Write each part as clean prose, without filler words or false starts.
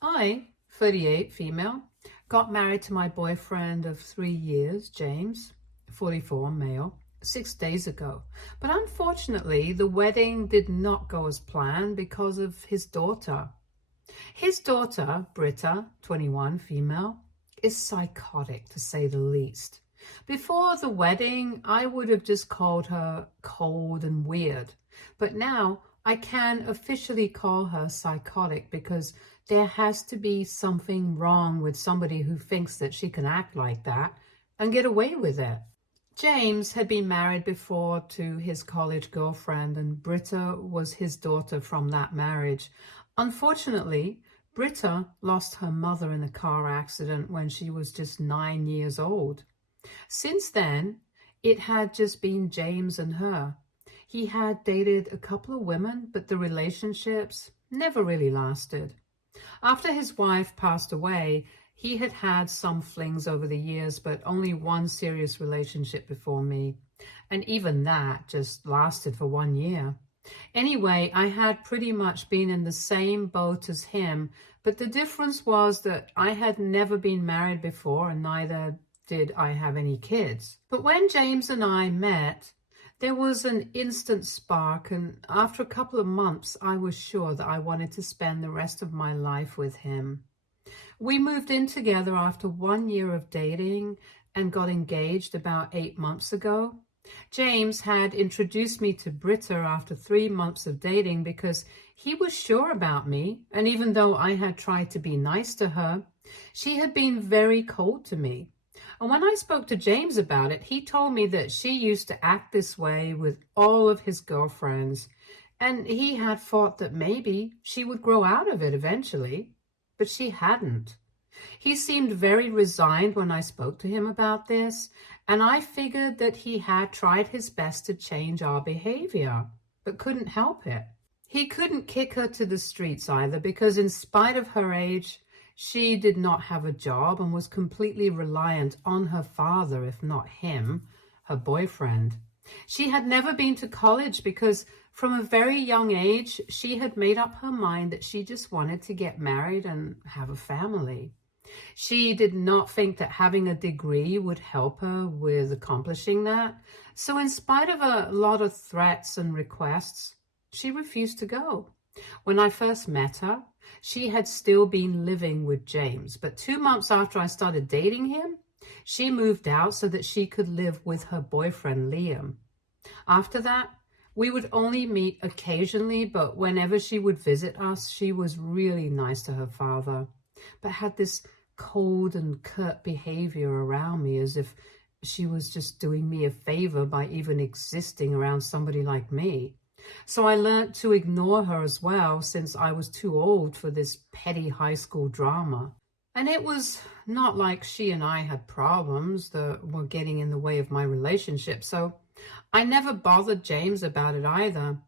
I, 38, female, got married to my boyfriend of 3 years, James, 44, male, 6 days ago. But unfortunately, the wedding did not go as planned because of his daughter. His daughter, Britta, 21, female, is psychotic to say the least. Before the wedding, I would have just called her cold and weird. But now I can officially call her psychotic because there has to be something wrong with somebody who thinks that she can act like that and get away with it. James had been married before to his college girlfriend, and Britta was his daughter from that marriage. Unfortunately, Britta lost her mother in a car accident when she was just 9 years old. Since then, it had just been James and her. He had dated a couple of women, but the relationships never really lasted. After his wife passed away, he had had some flings over the years, but only one serious relationship before me. And even that just lasted for 1 year. Anyway, I had pretty much been in the same boat as him, but the difference was that I had never been married before, and neither did I have any kids. But when James and I met, there was an instant spark, and after a couple of months, I was sure that I wanted to spend the rest of my life with him. We moved in together after 1 year of dating and got engaged about 8 months ago. James had introduced me to Britta after 3 months of dating because he was sure about me, and even though I had tried to be nice to her, she had been very cold to me. And when I spoke to James about it, he told me that she used to act this way with all of his girlfriends, and he had thought that maybe she would grow out of it eventually, but she hadn't. He seemed very resigned when I spoke to him about this, and I figured that he had tried his best to change our behavior, but couldn't help it. He couldn't kick her to the streets either because in spite of her age, she did not have a job and was completely reliant on her father, if not him, her boyfriend. She had never been to college because from a very young age, she had made up her mind that she just wanted to get married and have a family. She did not think that having a degree would help her with accomplishing that. So in spite of a lot of threats and requests, she refused to go. When I first met her, she had still been living with James, but 2 months after I started dating him, she moved out so that she could live with her boyfriend, Liam. After that, we would only meet occasionally, but whenever she would visit us, she was really nice to her father, but had this cold and curt behavior around me as if she was just doing me a favor by even existing around somebody like me. So I learned to ignore her as well, since I was too old for this petty high school drama. And it was not like she and I had problems that were getting in the way of my relationship, so I never bothered James about it either.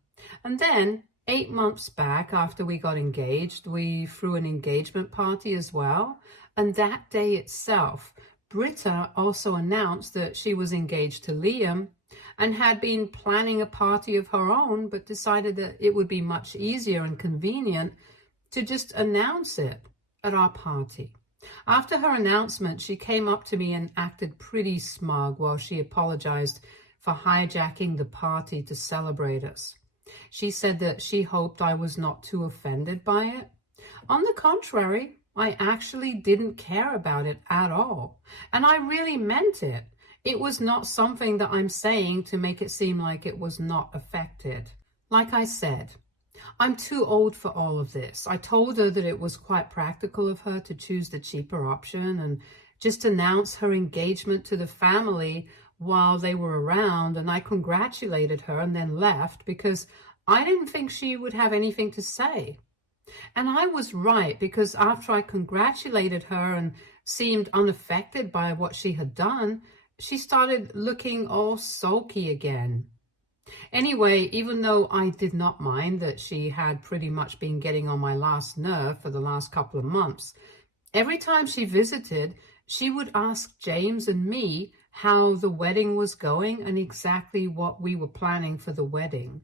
And then 8 months back, after we got engaged, we threw an engagement party as well. And that day itself, Britta also announced that she was engaged to Liam and had been planning a party of her own, but decided that it would be much easier and convenient to just announce it at our party. After her announcement, she came up to me and acted pretty smug while she apologized for hijacking the party to celebrate us. She said that she hoped I was not too offended by it. On the contrary, I actually didn't care about it at all, and I really meant it. It was not something that I'm saying to make it seem like it was not affected. Like I said, I'm too old for all of this. I told her that it was quite practical of her to choose the cheaper option and just announce her engagement to the family while they were around, and I congratulated her and then left because I didn't think she would have anything to say. And I was right, because after I congratulated her and seemed unaffected by what she had done, she started looking all sulky again. Anyway, even though I did not mind that she had pretty much been getting on my last nerve for the last couple of months, every time she visited, she would ask James and me how the wedding was going and exactly what we were planning for the wedding.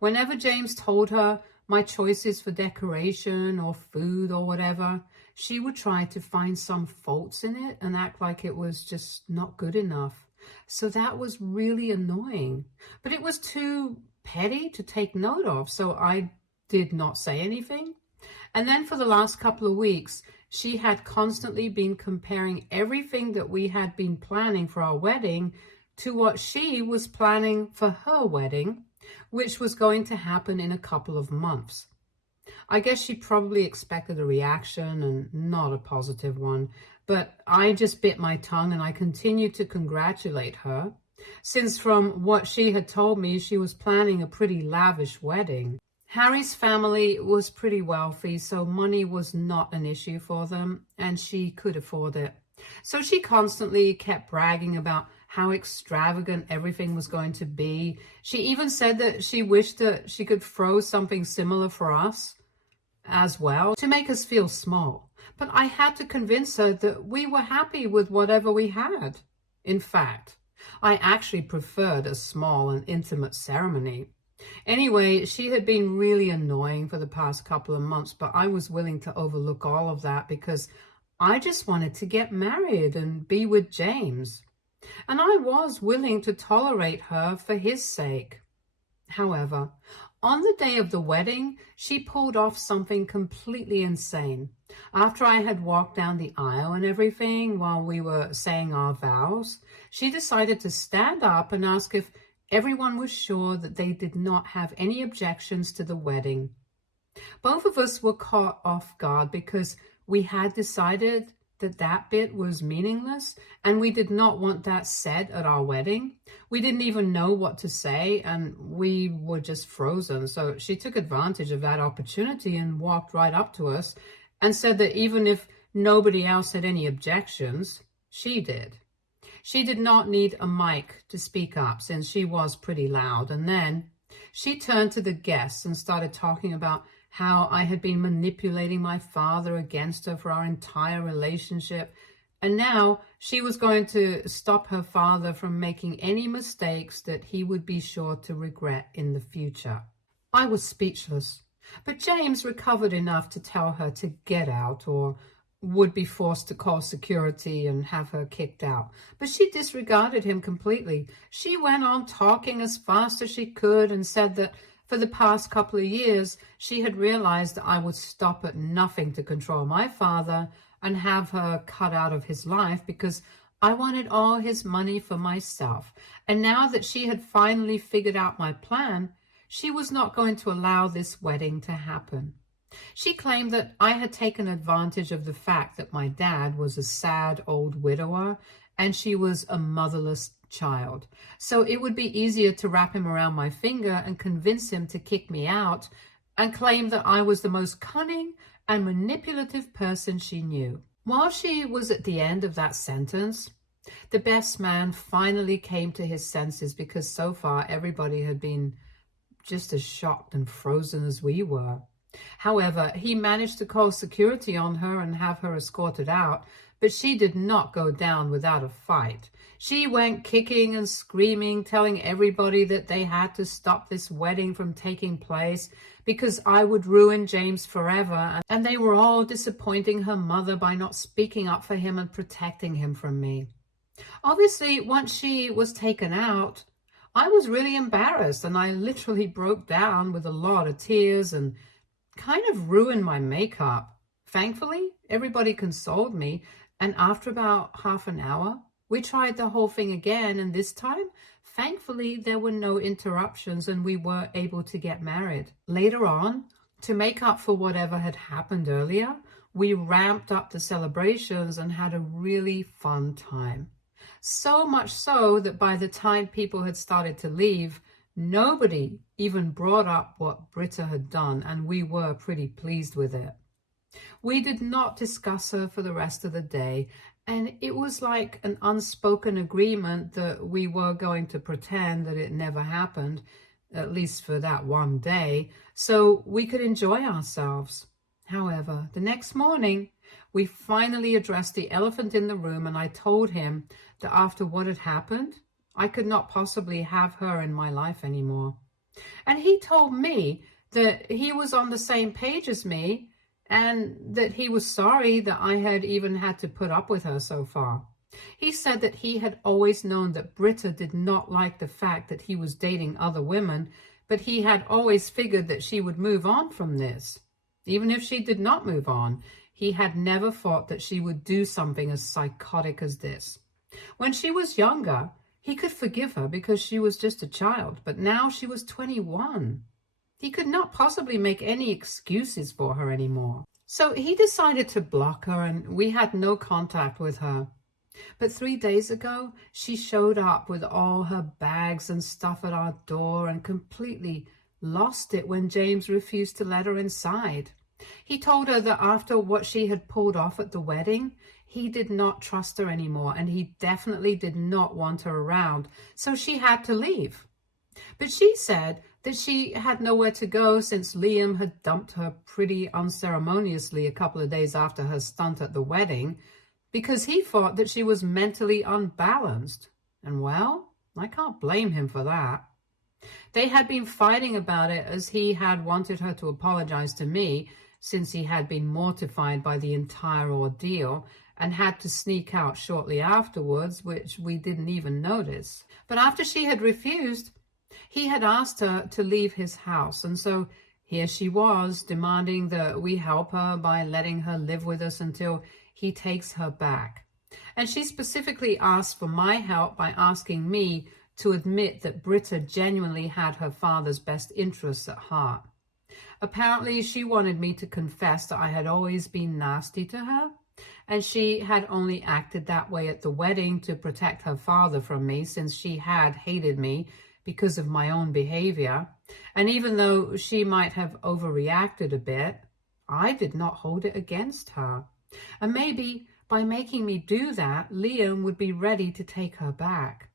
Whenever James told her, my choices for decoration or food or whatever, she would try to find some faults in it and act like it was just not good enough. So that was really annoying, but it was too petty to take note of, so I did not say anything. And then for the last couple of weeks, she had constantly been comparing everything that we had been planning for our wedding to what she was planning for her wedding, which was going to happen in a couple of months. I guess she probably expected a reaction and not a positive one, but I just bit my tongue and I continued to congratulate her, since from what she had told me, she was planning a pretty lavish wedding. Harry's family was pretty wealthy, so money was not an issue for them, and she could afford it. So she constantly kept bragging about how extravagant everything was going to be. She even said that she wished that she could throw something similar for us as well to make us feel small. But I had to convince her that we were happy with whatever we had. In fact, I actually preferred a small and intimate ceremony. Anyway, she had been really annoying for the past couple of months, but I was willing to overlook all of that because I just wanted to get married and be with James. And I was willing to tolerate her for his sake. However, on the day of the wedding, she pulled off something completely insane. After I had walked down the aisle and everything while we were saying our vows, she decided to stand up and ask if everyone was sure that they did not have any objections to the wedding. Both of us were caught off guard because we had decided that bit was meaningless and we did not want that said at our wedding. We didn't even know what to say and we were just frozen. So she took advantage of that opportunity and walked right up to us and said that even if nobody else had any objections, she did. She did not need a mic to speak up since she was pretty loud. And then she turned to the guests and started talking about how I had been manipulating my father against her for our entire relationship. And now she was going to stop her father from making any mistakes that he would be sure to regret in the future. I was speechless, but James recovered enough to tell her to get out or would be forced to call security and have her kicked out. But she disregarded him completely. She went on talking as fast as she could and said that for the past couple of years, she had realized that I would stop at nothing to control my father and have her cut out of his life because I wanted all his money for myself. And now that she had finally figured out my plan, she was not going to allow this wedding to happen. She claimed that I had taken advantage of the fact that my dad was a sad old widower and she was a motherless child. So it would be easier to wrap him around my finger and convince him to kick me out and claim that I was the most cunning and manipulative person she knew. While she was at the end of that sentence, the best man finally came to his senses because so far everybody had been just as shocked and frozen as we were. However, he managed to call security on her and have her escorted out, but she did not go down without a fight. She went kicking and screaming, telling everybody that they had to stop this wedding from taking place because I would ruin James forever, and they were all disappointing her mother by not speaking up for him and protecting him from me. Obviously, once she was taken out, I was really embarrassed and I literally broke down with a lot of tears and kind of ruined my makeup. Thankfully, everybody consoled me, and after about half an hour, we tried the whole thing again, and this time, thankfully, there were no interruptions and we were able to get married. Later on, to make up for whatever had happened earlier, we ramped up the celebrations and had a really fun time. So much so that by the time people had started to leave, nobody even brought up what Britta had done, and we were pretty pleased with it. We did not discuss her for the rest of the day, and it was like an unspoken agreement that we were going to pretend that it never happened, at least for that one day, so we could enjoy ourselves. However, the next morning, we finally addressed the elephant in the room, and I told him that after what had happened, I could not possibly have her in my life anymore. And he told me that he was on the same page as me, and that he was sorry that I had even had to put up with her so far. He said that he had always known that Britta did not like the fact that he was dating other women, but he had always figured that she would move on from this. Even if she did not move on, he had never thought that she would do something as psychotic as this. When she was younger, he could forgive her because she was just a child, but now she was 21. He could not possibly make any excuses for her anymore. So he decided to block her, and we had no contact with her. But 3 days ago, she showed up with all her bags and stuff at our door and completely lost it when James refused to let her inside. He told her that after what she had pulled off at the wedding, he did not trust her anymore, and he definitely did not want her around, so she had to leave. But she said that she had nowhere to go since Liam had dumped her pretty unceremoniously a couple of days after her stunt at the wedding, because he thought that she was mentally unbalanced. And well, I can't blame him for that. They had been fighting about it, as he had wanted her to apologize to me, since he had been mortified by the entire ordeal and had to sneak out shortly afterwards, which we didn't even notice. But after she had refused, he had asked her to leave his house, and so here she was, demanding that we help her by letting her live with us until he takes her back. And she specifically asked for my help by asking me to admit that Britta genuinely had her father's best interests at heart. Apparently, she wanted me to confess that I had always been nasty to her, and she had only acted that way at the wedding to protect her father from me, since she had hated me because of my own behavior. And even though she might have overreacted a bit, I did not hold it against her. And maybe by making me do that, Liam would be ready to take her back.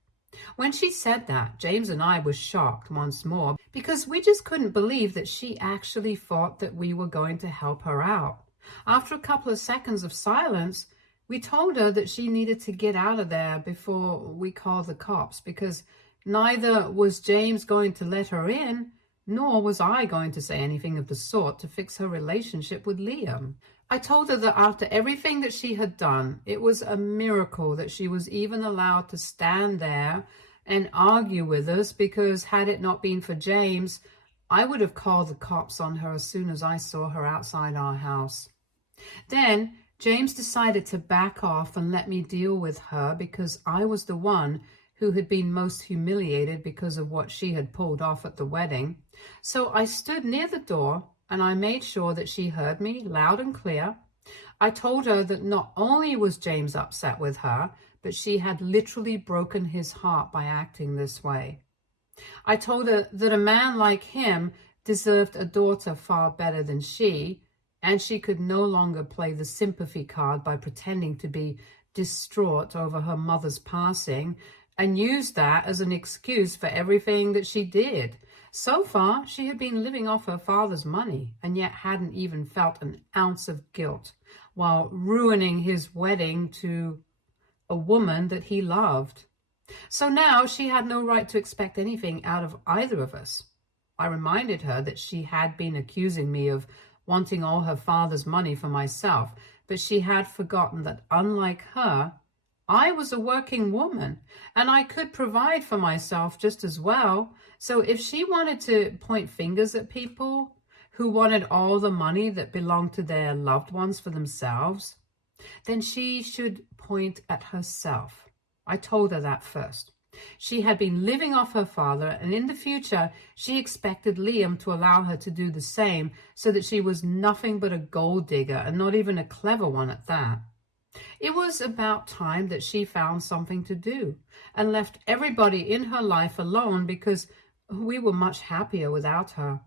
When she said that, James and I were shocked once more, because we just couldn't believe that she actually thought that we were going to help her out. After a couple of seconds of silence, we told her that she needed to get out of there before we called the cops, because neither was James going to let her in, nor was I going to say anything of the sort to fix her relationship with Liam. I told her that after everything that she had done, it was a miracle that she was even allowed to stand there and argue with us, because had it not been for James, I would have called the cops on her as soon as I saw her outside our house. Then James decided to back off and let me deal with her, because I was the one who had been most humiliated because of what she had pulled off at the wedding. So I stood near the door and I made sure that she heard me loud and clear. I told her that not only was James upset with her, but she had literally broken his heart by acting this way. I told her that a man like him deserved a daughter far better than she, and she could no longer play the sympathy card by pretending to be distraught over her mother's passing and use that as an excuse for everything that she did. So far, she had been living off her father's money and yet hadn't even felt an ounce of guilt while ruining his wedding to a woman that he loved. So now she had no right to expect anything out of either of us. I reminded her that she had been accusing me of wanting all her father's money for myself, but she had forgotten that, unlike her, I was a working woman and I could provide for myself just as well. So if she wanted to point fingers at people who wanted all the money that belonged to their loved ones for themselves, then she should point at herself. I told her that first. She had been living off her father, and in the future, she expected Liam to allow her to do the same, so that she was nothing but a gold digger, and not even a clever one at that. It was about time that she found something to do and left everybody in her life alone, because we were much happier without her.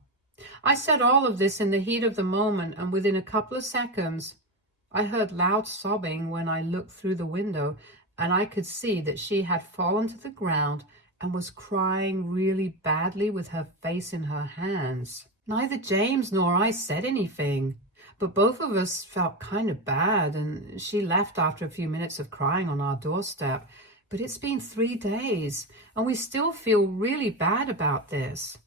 I said all of this in the heat of the moment, and within a couple of seconds, I heard loud sobbing when I looked through the window, and I could see that she had fallen to the ground and was crying really badly with her face in her hands. Neither James nor I said anything, but both of us felt kind of bad, and she left after a few minutes of crying on our doorstep. But it's been 3 days, and we still feel really bad about this.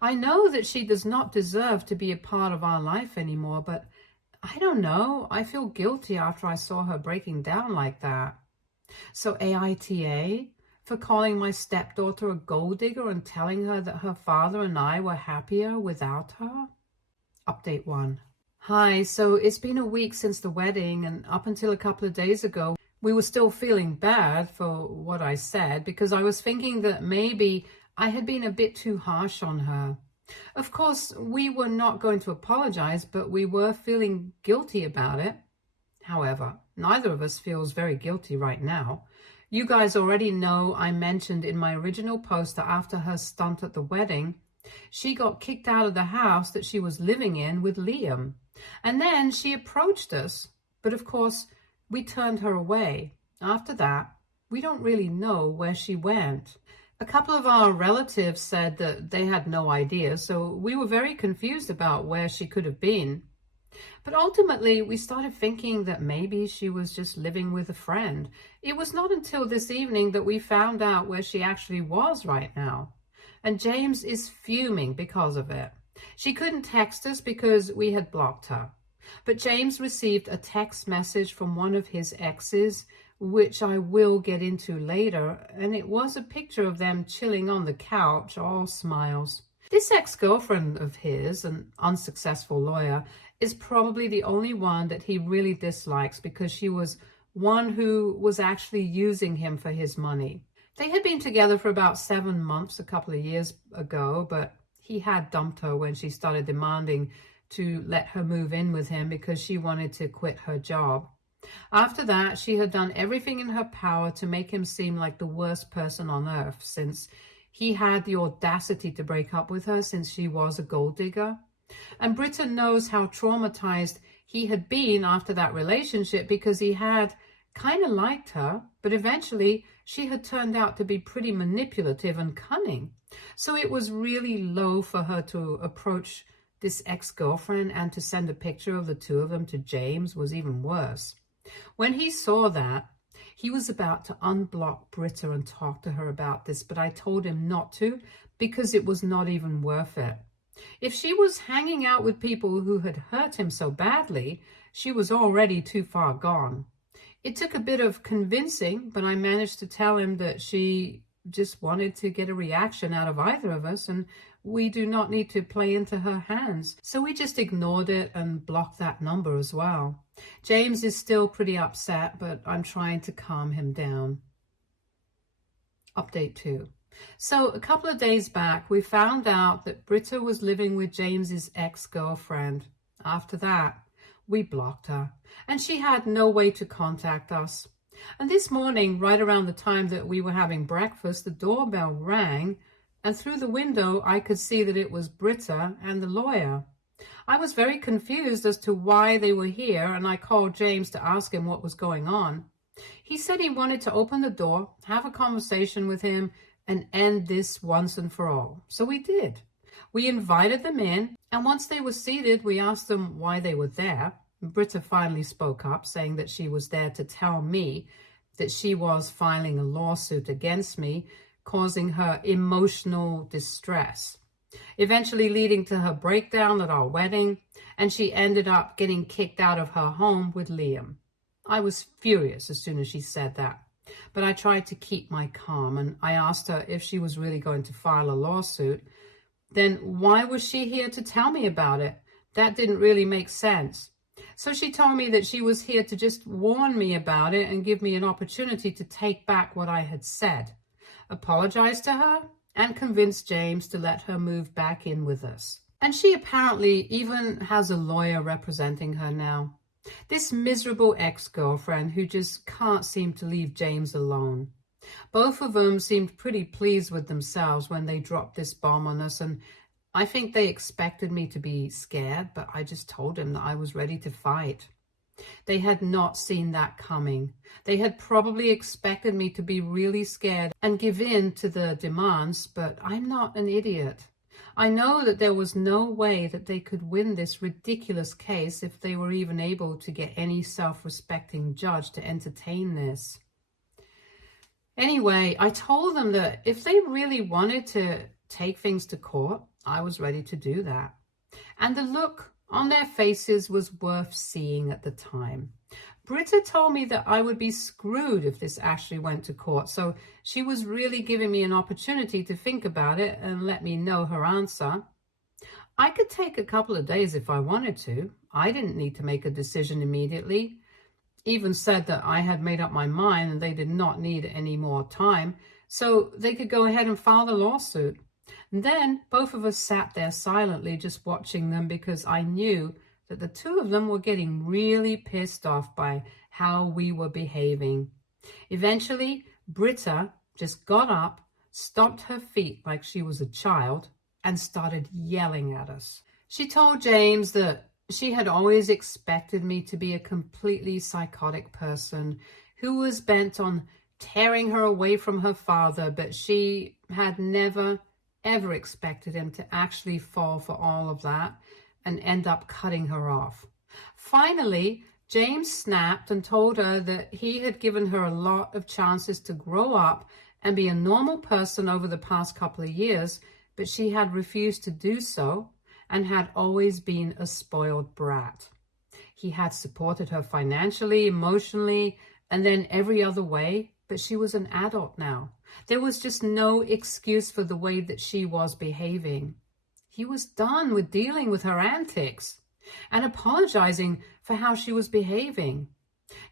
I know that she does not deserve to be a part of our life anymore, but I don't know. I feel guilty after I saw her breaking down like that. So AITA for calling my stepdaughter a gold digger and telling her that her father and I were happier without her. Update 1. Hi, so it's been a week since the wedding, and up until a couple of days ago, we were still feeling bad for what I said because I was thinking that maybe I had been a bit too harsh on her. Of course, we were not going to apologize, but we were feeling guilty about it. However, neither of us feels very guilty right now. You guys already know I mentioned in my original post that after her stunt at the wedding, she got kicked out of the house that she was living in with Liam. And then she approached us, but of course, we turned her away. After that, we don't really know where she went. A couple of our relatives said that they had no idea, so we were very confused about where she could have been. But ultimately, we started thinking that maybe she was just living with a friend. It was not until this evening that we found out where she actually was right now. And James is fuming because of it. She couldn't text us because we had blocked her. But James received a text message from one of his exes, which I will get into later, and it was a picture of them chilling on the couch, all smiles. This ex-girlfriend of his, an unsuccessful lawyer, is probably the only one that he really dislikes because she was one who was actually using him for his money. They had been together for about 7 months a couple of years ago, but he had dumped her when she started demanding to let her move in with him because she wanted to quit her job. After that, she had done everything in her power to make him seem like the worst person on earth, since he had the audacity to break up with her since she was a gold digger. And Britta knows how traumatized he had been after that relationship because he had kind of liked her, but eventually she had turned out to be pretty manipulative and cunning. So it was really low for her to approach this ex-girlfriend, and to send a picture of the two of them to James was even worse. When he saw that, he was about to unblock Britta and talk to her about this, but I told him not to because it was not even worth it. If she was hanging out with people who had hurt him so badly, she was already too far gone. It took a bit of convincing, but I managed to tell him that she just wanted to get a reaction out of either of us, and we do not need to play into her hands. So we just ignored it and blocked that number as well. James is still pretty upset, but I'm trying to calm him down. Update 2. So a couple of days back, we found out that Britta was living with James's ex-girlfriend. After that, we blocked her, and she had no way to contact us. And this morning, right around the time that we were having breakfast, the doorbell rang, and through the window, I could see that it was Britta and the lawyer. I was very confused as to why they were here, and I called James to ask him what was going on. He said he wanted to open the door, have a conversation with him, and end this once and for all. So we did. We invited them in, and once they were seated, we asked them why they were there. Britta finally spoke up, saying that she was there to tell me that she was filing a lawsuit against me, causing her emotional distress, eventually leading to her breakdown at our wedding, and she ended up getting kicked out of her home with Liam. I was furious as soon as she said that, but I tried to keep my calm, and I asked her if she was really going to file a lawsuit. Then why was she here to tell me about it? That didn't really make sense. So she told me that she was here to just warn me about it and give me an opportunity to take back what I had said, apologize to her, and convince James to let her move back in with us. And she apparently even has a lawyer representing her now. This miserable ex-girlfriend who just can't seem to leave James alone. Both of them seemed pretty pleased with themselves when they dropped this bomb on us, and I think they expected me to be scared, but I just told them that I was ready to fight. They had not seen that coming. They had probably expected me to be really scared and give in to the demands, but I'm not an idiot. I know that there was no way that they could win this ridiculous case if they were even able to get any self-respecting judge to entertain this. Anyway, I told them that if they really wanted to take things to court, I was ready to do that. And the look on their faces was worth seeing at the time. Britta told me that I would be screwed if this actually went to court, so she was really giving me an opportunity to think about it and let me know her answer. I could take a couple of days if I wanted to. I didn't need to make a decision immediately. Even said that I had made up my mind and they did not need any more time, so they could go ahead and file the lawsuit. And then both of us sat there silently just watching them, because I knew that the two of them were getting really pissed off by how we were behaving. Eventually, Britta just got up, stomped her feet like she was a child, and started yelling at us. She told James that she had always expected me to be a completely psychotic person who was bent on tearing her away from her father, but she had never, ever expected him to actually fall for all of that and end up cutting her off. Finally, James snapped and told her that he had given her a lot of chances to grow up and be a normal person over the past couple of years, but she had refused to do so and had always been a spoiled brat. He had supported her financially, emotionally, and then every other way, but she was an adult now. There was just no excuse for the way that she was behaving. He was done with dealing with her antics and apologizing for how she was behaving.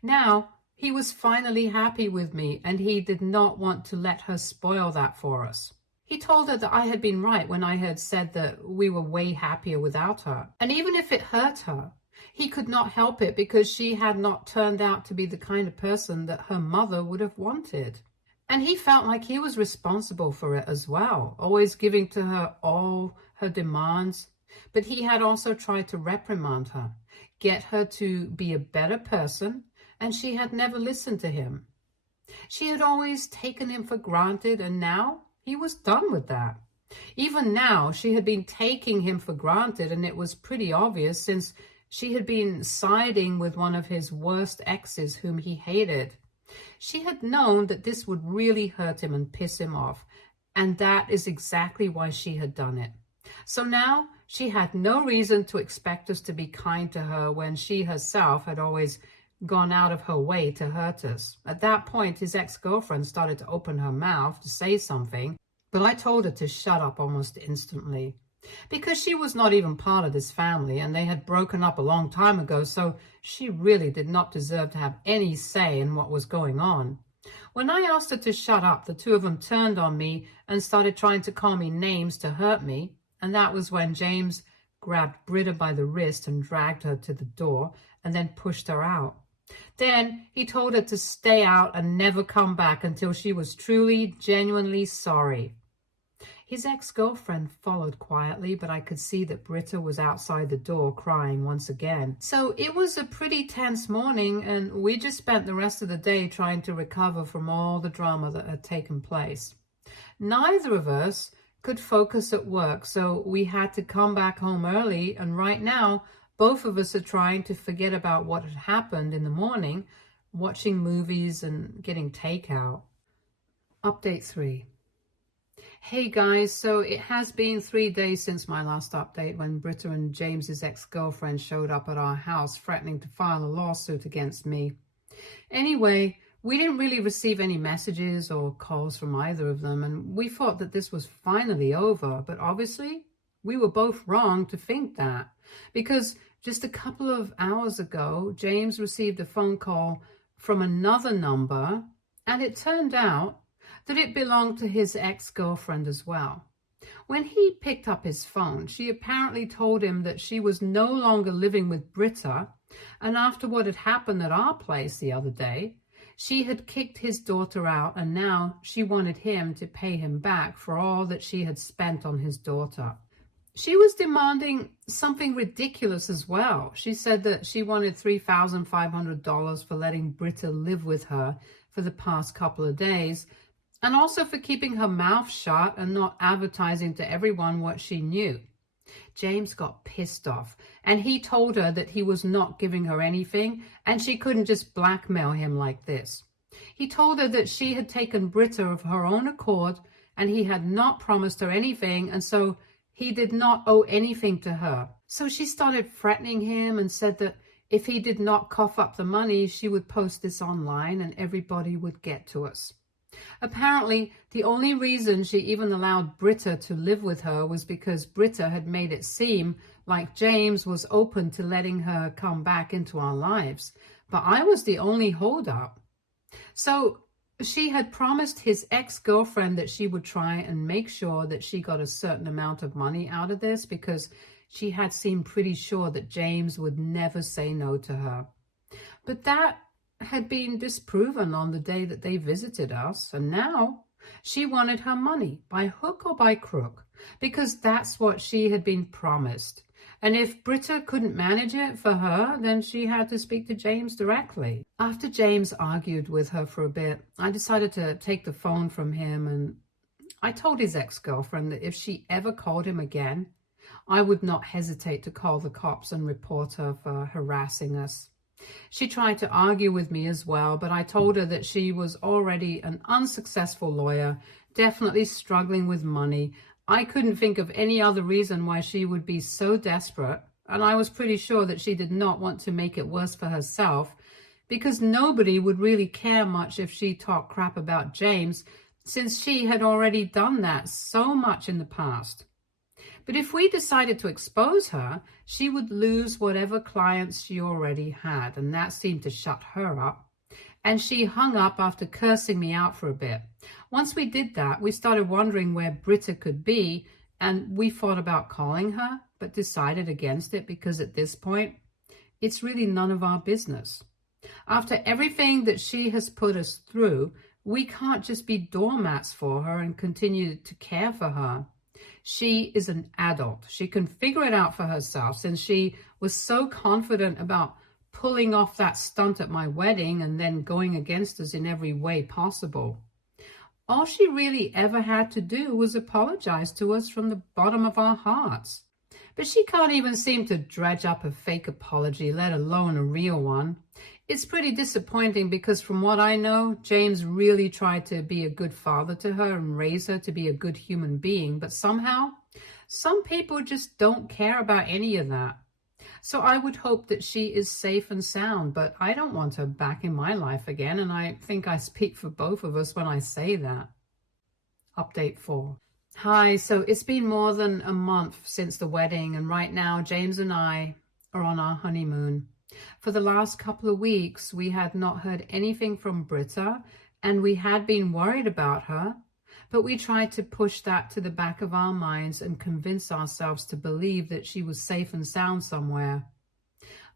Now, he was finally happy with me, and he did not want to let her spoil that for us. He told her that I had been right when I had said that we were way happier without her. And even if it hurt her, he could not help it, because she had not turned out to be the kind of person that her mother would have wanted. And he felt like he was responsible for it as well, always giving to her all her demands. But he had also tried to reprimand her, get her to be a better person, and she had never listened to him. She had always taken him for granted, and now he was done with that. Even now, she had been taking him for granted, and it was pretty obvious, since she had been siding with one of his worst exes whom he hated. She had known that this would really hurt him and piss him off, and that is exactly why she had done it. So now she had no reason to expect us to be kind to her when she herself had always gone out of her way to hurt us. At that point, his ex-girlfriend started to open her mouth to say something, but I told her to shut up almost instantly, because she was not even part of this family, and they had broken up a long time ago, so she really did not deserve to have any say in what was going on. When I asked her to shut up, the two of them turned on me and started trying to call me names to hurt me, and that was when James grabbed Britta by the wrist and dragged her to the door and then pushed her out. Then he told her to stay out and never come back until she was truly, genuinely sorry. His ex-girlfriend followed quietly, but I could see that Britta was outside the door crying once again. So it was a pretty tense morning, and we just spent the rest of the day trying to recover from all the drama that had taken place. Neither of us could focus at work, so we had to come back home early, and right now both of us are trying to forget about what had happened in the morning, watching movies and getting takeout. Update 3. Hey guys, so it has been 3 days since my last update, when Britta and James's ex-girlfriend showed up at our house threatening to file a lawsuit against me. Anyway, we didn't really receive any messages or calls from either of them, and we thought that this was finally over, but obviously we were both wrong to think that, because just a couple of hours ago, James received a phone call from another number, and it turned out that it belonged to his ex-girlfriend as well. When he picked up his phone, she apparently told him that she was no longer living with Britta, and after what had happened at our place the other day, she had kicked his daughter out, and now she wanted him to pay him back for all that she had spent on his daughter. She was demanding something ridiculous as well. She said that she wanted $3,500 for letting Britta live with her for the past couple of days, and also for keeping her mouth shut and not advertising to everyone what she knew. James got pissed off, and he told her that he was not giving her anything, and she couldn't just blackmail him like this. He told her that she had taken Britta of her own accord, and he had not promised her anything, and so he did not owe anything to her. So she started threatening him and said that if he did not cough up the money, she would post this online and everybody would get to us. Apparently, the only reason she even allowed Britta to live with her was because Britta had made it seem like James was open to letting her come back into our lives. But I was the only holdup. So she had promised his ex-girlfriend that she would try and make sure that she got a certain amount of money out of this because she had seemed pretty sure that James would never say no to her. But that had been disproven on the day that they visited us, and now she wanted her money by hook or by crook because that's what she had been promised. And if Britta couldn't manage it for her, then she had to speak to James directly. After James argued with her for a bit, I decided to take the phone from him, and I told his ex-girlfriend that if she ever called him again, I would not hesitate to call the cops and report her for harassing us. She tried to argue with me as well, but I told her that she was already an unsuccessful lawyer, definitely struggling with money. I couldn't think of any other reason why she would be so desperate, and I was pretty sure that she did not want to make it worse for herself, because nobody would really care much if she talked crap about James, since she had already done that so much in the past. But if we decided to expose her, she would lose whatever clients she already had, and that seemed to shut her up. And she hung up after cursing me out for a bit. Once we did that, we started wondering where Britta could be, and we thought about calling her, but decided against it because at this point, it's really none of our business. After everything that she has put us through, we can't just be doormats for her and continue to care for her. She is an adult. She can figure it out for herself, since she was so confident about pulling off that stunt at my wedding and then going against us in every way possible. All she really ever had to do was apologize to us from the bottom of our hearts. But she can't even seem to dredge up a fake apology, let alone a real one. It's pretty disappointing because from what I know, James really tried to be a good father to her and raise her to be a good human being, but somehow, some people just don't care about any of that. So I would hope that she is safe and sound, but I don't want her back in my life again, and I think I speak for both of us when I say that. Update 4. Hi, so it's been more than a month since the wedding, and right now James and I are on our honeymoon. For the last couple of weeks, we had not heard anything from Britta, and we had been worried about her, but we tried to push that to the back of our minds and convince ourselves to believe that she was safe and sound somewhere.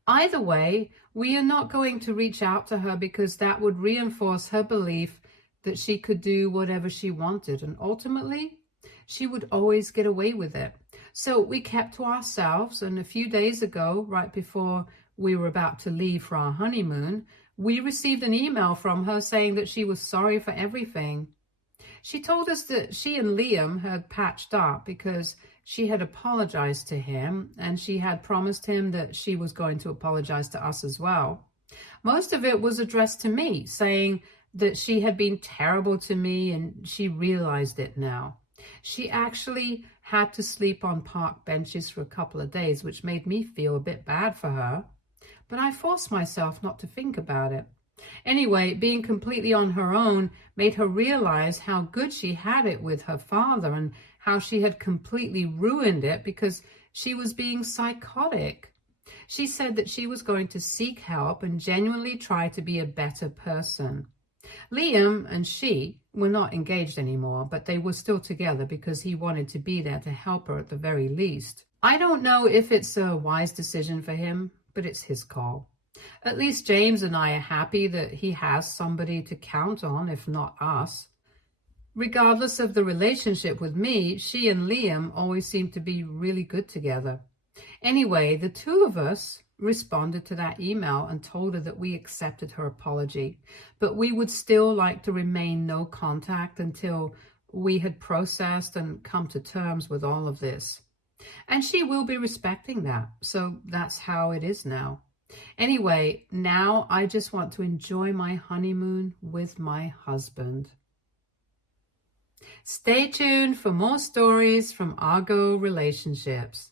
Either way, we are not going to reach out to her because that would reinforce her belief that she could do whatever she wanted, and ultimately, she would always get away with it. So we kept to ourselves, and a few days ago, right before we were about to leave for our honeymoon, we received an email from her saying that she was sorry for everything. She told us that she and Liam had patched up because she had apologized to him, and she had promised him that she was going to apologize to us as well. Most of it was addressed to me, saying that she had been terrible to me and she realized it now. She actually had to sleep on park benches for a couple of days, which made me feel a bit bad for her. But I forced myself not to think about it. Anyway, being completely on her own made her realize how good she had it with her father and how she had completely ruined it because she was being psychotic. She said that she was going to seek help and genuinely try to be a better person. Liam and she were not engaged anymore, but they were still together because he wanted to be there to help her at the very least. I don't know if it's a wise decision for him, but it's his call. At least James and I are happy that he has somebody to count on, if not us. Regardless of the relationship with me, she and Liam always seem to be really good together. Anyway, the two of us responded to that email and told her that we accepted her apology, but we would still like to remain no contact until we had processed and come to terms with all of this. And she will be respecting that, so that's how it is now. Anyway, now I just want to enjoy my honeymoon with my husband. Stay tuned for more stories from Argo relationships.